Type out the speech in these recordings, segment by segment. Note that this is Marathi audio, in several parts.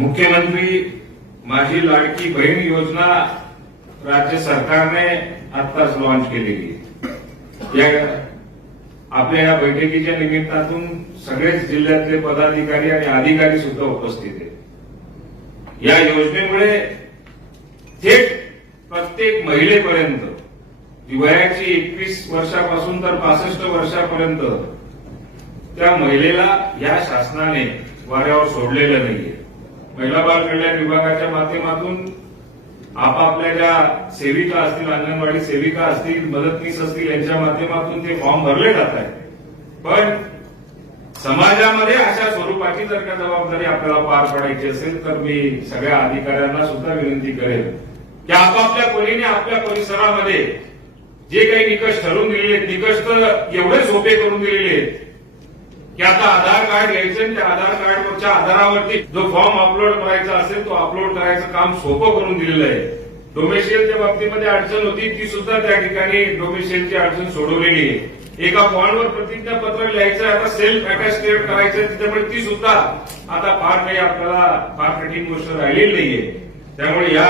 मुख्यमंत्री माझी लाडकी बहीण योजना राज्य सरकारने आत्ताच लॉन्च केलेली आहे। आपल्या या बैठकीच्या निमित्तातून सगळेच जिल्ह्यातले पदाधिकारी आणि अधिकारी सुद्धा उपस्थित आहेत। या योजनेमुळे थेट प्रत्येक महिलेपर्यंत वयाची 21 वर्षापासून तर 65 वर्षापर्यंत त्या महिलेला या शासनाने वाऱ्यावर सोडलेलं नाहीये। महिला बाल कल्याण विभागाच्या माध्यमातून आपापल्या ज्या सेविका असतील, अंगणवाडी सेविका असतील, मदतनीस असतील, यांच्या माध्यमातून ते फॉर्म भरले जात आहेत। पण समाजामध्ये अशा स्वरूपाची जर का जबाबदारी आपल्याला पार पाडायची असेल तर मी सगळ्या अधिकाऱ्यांना सुद्धा विनंती करेन की आपापल्या परीने आपल्या परिसरामध्ये जे काही निकष ठरवून दिलेले आहेत, निकष तर एवढे सोपे करून दिलेले आहेत की आता आधार कार्ड घ्यायचं आणि त्या आधार कार्डवरच्या आधारावरती जो फॉर्म अपलोड करायचा असेल तो अपलोड करायचं काम सोपं करून दिलेलं आहे। डोमेशियलच्या बाबतीमध्ये अडचण होती ती सुद्धा त्या ठिकाणी डोमेशियलची अडचण सोडवलेली आहे। एका फॉर्मवर प्रतिज्ञापत्र लिहायचं, आता सेल्फ अटेस्टेड करायचं, त्यामुळे ती सुद्धा आता फार काही आपल्याला फार कठीण गोष्ट राहिलेली नाहीये। त्यामुळे या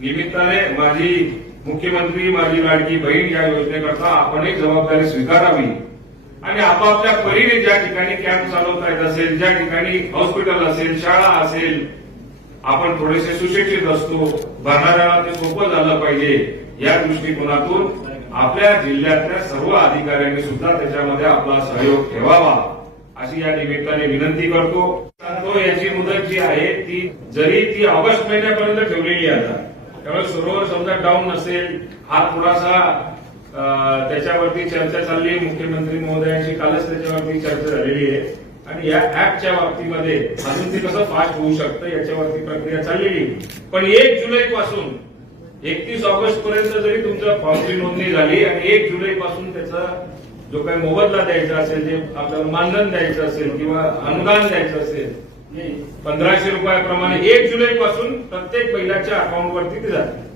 निमित्ताने माझी मुख्यमंत्री माझी लाडकी बहीण या योजनेकरता आपण एक जबाबदारी स्वीकारावी आणि आपापल्या परीने ज्या ठिकाणी कॅम्प चालवता येत असेल, ज्या ठिकाणी हॉस्पिटल असेल, शाळा असेल, आपण थोडेसे सुशिक्षित असतो, भरणाऱ्याला ते सोपं झालं पाहिजे या दृष्टिकोनातून आपल्या जिल्ह्यातल्या सर्व अधिकाऱ्यांनी सुद्धा त्याच्यामध्ये आपला सहयोग ठेवावा अशी या निमित्ताने विनंती करतो। याची मुदत जी आहे ती जरी ती ऑगस्ट महिन्यापर्यंत ठेवलेली आहे आता, त्यामुळे सर्व्हर समजा डाऊन नसेल, हा थोडासा त्याच्यावरती चर्चा चालली, मुख्यमंत्री महोदयांशी कालच त्याच्यावरती चर्चा झालेली आहे आणि या ऍपच्या बाबतीमध्ये अजून ते कसं फास्ट होऊ शकतं याच्यावरती प्रक्रिया चाललेली। पण 1 जुलैपासून 31 ऑगस्ट पर्यंत जरी तुमच्या फॉर्मची नोंदणी झाली आणि 1 जुलैपासून त्याचा जो काही मोबदला द्यायचा असेल, जे आपल्याला मानधन द्यायचं असेल किंवा अनुदान द्यायचं असेल 1500 रुपयाप्रमाणे 1 जुलैपासून प्रत्येक महिलाच्या अकाउंटवरती ते जाते।